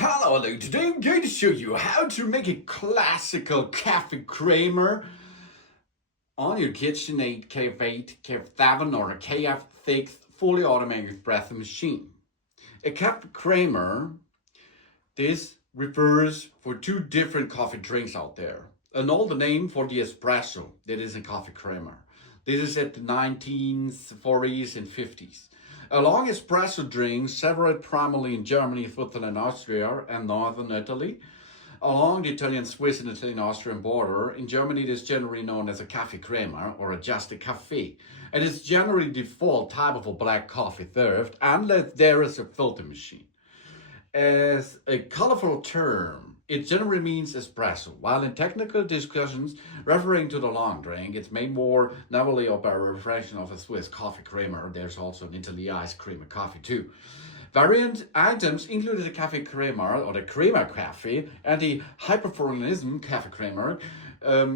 Hello, today I'm going to show you how to make a classical cafe creamer on your KitchenAid KF8, KF7 or a KF6 fully automated espresso machine. A cafe creamer, this refers for two different coffee drinks out there. An older name for the espresso, that is a coffee creamer. This is at the 1940s and 50s. Along espresso drinks, several primarily in Germany, Switzerland, Austria, and northern Italy. Along the Italian, Swiss, and Italian-Austrian border, in Germany it is generally known as a cafe crema or just a cafe. It is generally the default type of a black coffee served unless there is a filter machine. As a colorful term, it generally means espresso, while in technical discussions referring to the long drink, it's made more novelly or by a reflection of a Swiss coffee creamer. There's also an Italy iced creamer coffee too. Variant items included the cafe crema or the crema cafe, and the hyperformalism cafe creamer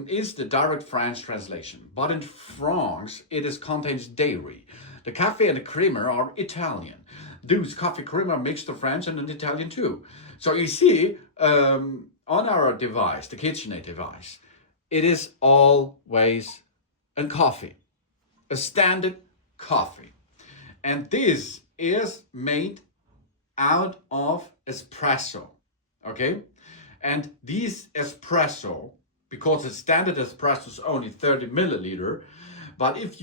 is the direct French translation. But in France, it contains dairy. The cafe and the creamer are Italian. Those coffee creamer mixed the French and the Italian too. So you see, on our device, the KitchenAid device, it is always a coffee, a standard coffee. And this is made out of espresso, okay? And this espresso, because the standard espresso is only 30 milliliter, but if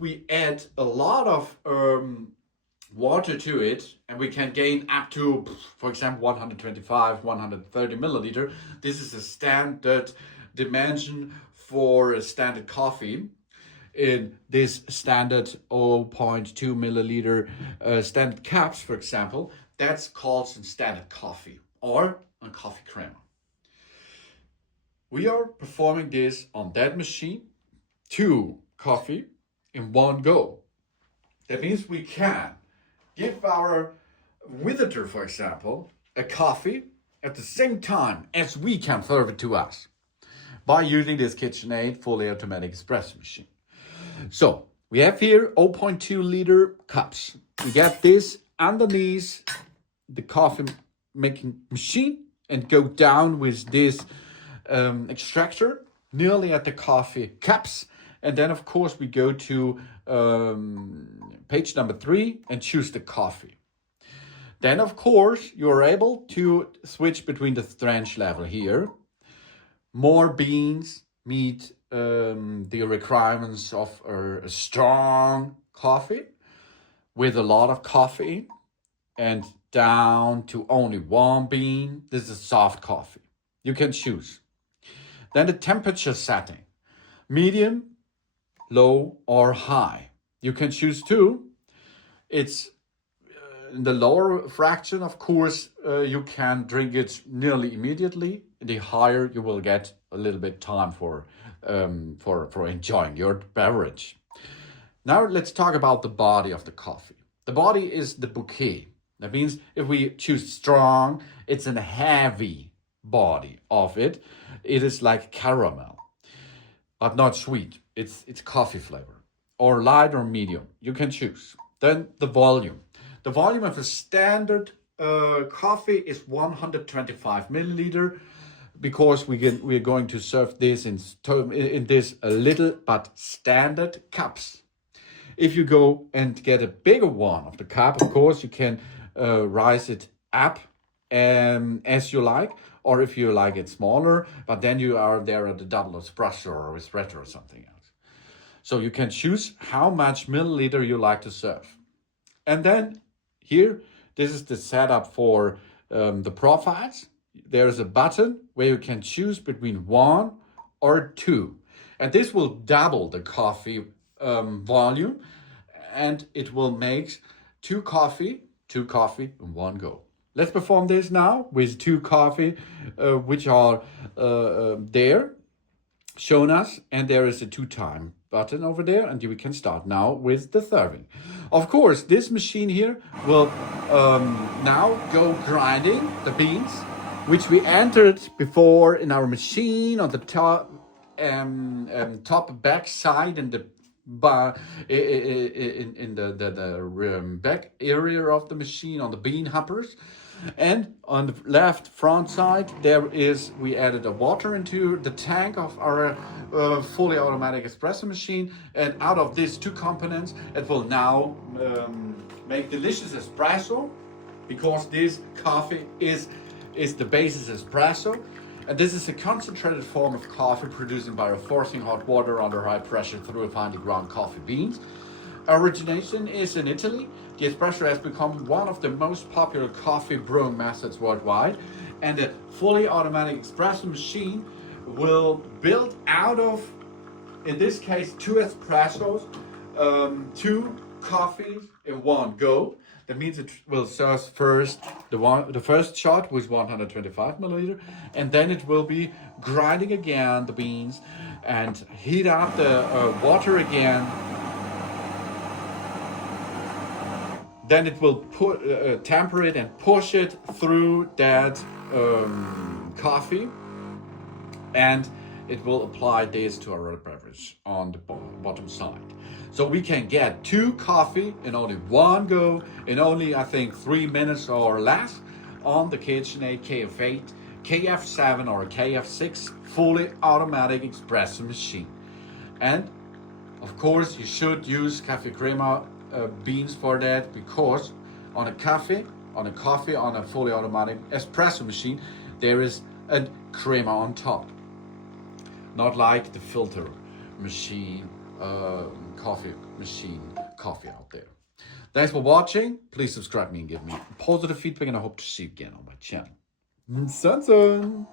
we add a lot of water to it, and we can gain up to, for example, 125, 130 milliliter. This is a standard dimension for a standard coffee. In this standard 0.2 milliliter standard cups, for example, that's called standard coffee or a coffee creamer. We are performing this on that machine, 2 coffee in one go. That means we can give our visitor, for example, a coffee at the same time as we can serve it to us by using this KitchenAid fully automatic espresso machine. So we have here 0.2 liter cups. We get this underneath the coffee making machine and go down with this extractor nearly at the coffee cups. And then, of course, we go to page number 3 and choose the coffee. Then, of course, you're able to switch between the strength level here. More beans meet the requirements of a strong coffee with a lot of caffeine, and down to only 1 bean. This is soft coffee. You can choose. Then the temperature setting, medium, low or high. You can choose too. It's in the lower fraction, of course, you can drink it nearly immediately. The higher, you will get a little bit time for enjoying your beverage. Now let's talk about the body of the coffee. The body is the bouquet. That means if we choose strong, it's a heavy body of it. It is like caramel, but not sweet. It's coffee flavor, or light or medium. You can choose. Then the volume. The volume of a standard coffee is 125 milliliter, because we are going to serve this in this little but standard cups. If you go and get a bigger one of the cup, of course, you can rise it up as you like, or if you like it smaller, but then you are there at the double espresso or espresso or something else. So you can choose how much milliliter you like to serve. And then here, this is the setup for the profiles. There is a button where you can choose between 1 or 2. And this will double the coffee volume, and it will make 2 coffee in one go. Let's perform this now with 2 coffee, which are there shown us, and there is a 2 time button over there, and we can start now with the serving. Of course, this machine here will now go grinding the beans, which we entered before in our machine on the top back side and the but in the back area of the machine on the bean hoppers. And on the left front side, we added a water into the tank of our fully automatic espresso machine. And out of these two components, it will now make delicious espresso, because this coffee is the basis espresso. And this is a concentrated form of coffee produced by forcing hot water under high pressure through finely ground coffee beans. Origination is in Italy. The espresso has become one of the most popular coffee brewing methods worldwide, and the fully automatic espresso machine will build out of, in this case, 2 espressos, 2 coffees in one go. That means it will serve first the first shot with 125 milliliter, and then it will be grinding again the beans and heat up the water again. Then it will temper it and push it through that coffee, and it will apply this to our beverage on the bottom side. So we can get 2 coffee in only one go, in only, I think, 3 minutes or less, on the KitchenAid KF8, KF7 or KF6 fully automatic espresso machine. And of course, you should use cafe crema beans for that, because on a coffee, on a fully automatic espresso machine, there is a crema on top. Not like the filter machine, coffee out there. Thanks for watching. Please subscribe me and give me positive feedback, and I hope to see you again on my channel. Sun.